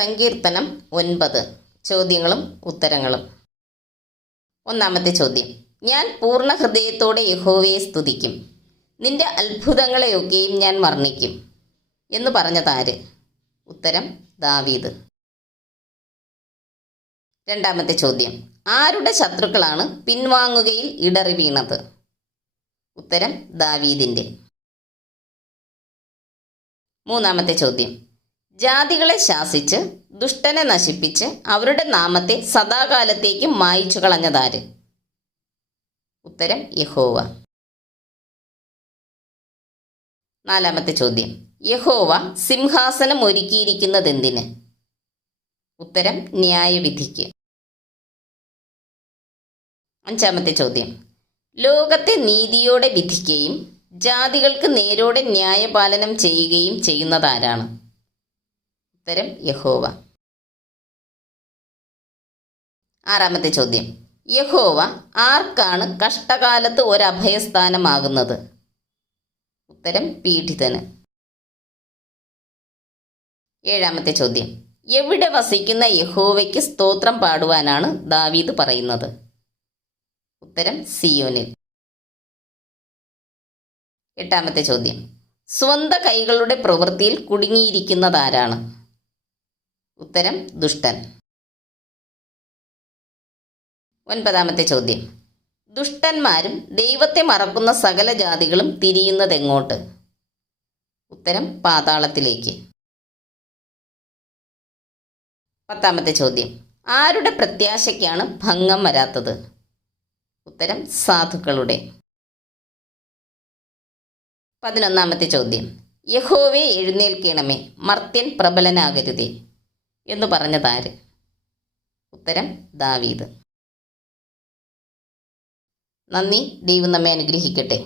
സങ്കീർത്തനം ഒൻപത്. ചോദ്യങ്ങളും ഉത്തരങ്ങളും. ഒന്നാമത്തെ ചോദ്യം. ഞാൻ പൂർണ ഹൃദയത്തോടെ യഹോവയെ സ്തുതിക്കും. നിന്റെ അത്ഭുതങ്ങളെയൊക്കെയും ഞാൻ വർണിക്കും. എന്ന് പറഞ്ഞതാര് ഉത്തരം ദാവീദ്. രണ്ടാമത്തെ ചോദ്യം. ആരുടെ ശത്രുക്കളാണ് പിൻവാങ്ങുകയിൽ ഇടറി വീണത്? ഉത്തരം ദാവീദിന്റെ മൂന്നാമത്തെ ചോദ്യം. ജാതികളെ ശാസിച്ച് ദുഷ്ടനെ നശിപ്പിച്ച് അവരുടെ നാമത്തെ സദാകാലത്തേക്കും മായിച്ചു കളഞ്ഞതാര്? ഉത്തരം യഹോവ. നാലാമത്തെ ചോദ്യം. യഹോവ സിംഹാസനം ഒരുക്കിയിരിക്കുന്നതെന്തിന്? ഉത്തരം ന്യായവിധിക്ക്. അഞ്ചാമത്തെ ചോദ്യം. ലോകത്തെ നീതിയോടെ വിധിക്കുകയും ജാതികൾക്ക് നേരോടെ ന്യായപാലനം ചെയ്യുകയും ചെയ്യുന്നതാരാണ്? ഉത്തരം യഹോവ. ആറാമത്തെ ചോദ്യം. യഹോവ ആർക്കാണ് കഷ്ടകാലത്ത് ഒരഭയസ്ഥാനമാകുന്നത്? ഉത്തരം പീഡിതന്. ഏഴാമത്തെ ചോദ്യം. എവിടെ വസിക്കുന്ന യഹോവയ്ക്ക് സ്തോത്രം പാടുവാനാണ് ദാവീദ് പറയുന്നത്? ഉത്തരം സിയോനിൽ. എട്ടാമത്തെ ചോദ്യം. സ്വന്ത കൈകളുടെ പ്രവൃത്തിയിൽ കുടുങ്ങിയിരിക്കുന്നതാരാണ്? ഉത്തരം ദുഷ്ടൻ. ഒൻപതാമത്തെ ചോദ്യം. ദുഷ്ടന്മാരും ദൈവത്തെ മറക്കുന്ന സകല ജാതികളും തിരിയുന്നതെങ്ങോട്ട്? ഉത്തരം പാതാളത്തിലേക്ക്. പത്താമത്തെ ചോദ്യം. ആരുടെ പ്രത്യാശയ്ക്കാണ് ഭംഗം വരാത്തത്? ഉത്തരം സാധുക്കളുടെ. പതിനൊന്നാമത്തെ ചോദ്യം. യഹോവെ എഴുന്നേൽക്കണമേ മർത്യൻ പ്രബലനാകരുതേ. എന്ന് പറഞ്ഞതാര് ഉത്തരം ദാവീദ്. നന്ദി. ദൈവം നമ്മെ അനുഗ്രഹിക്കട്ടെ.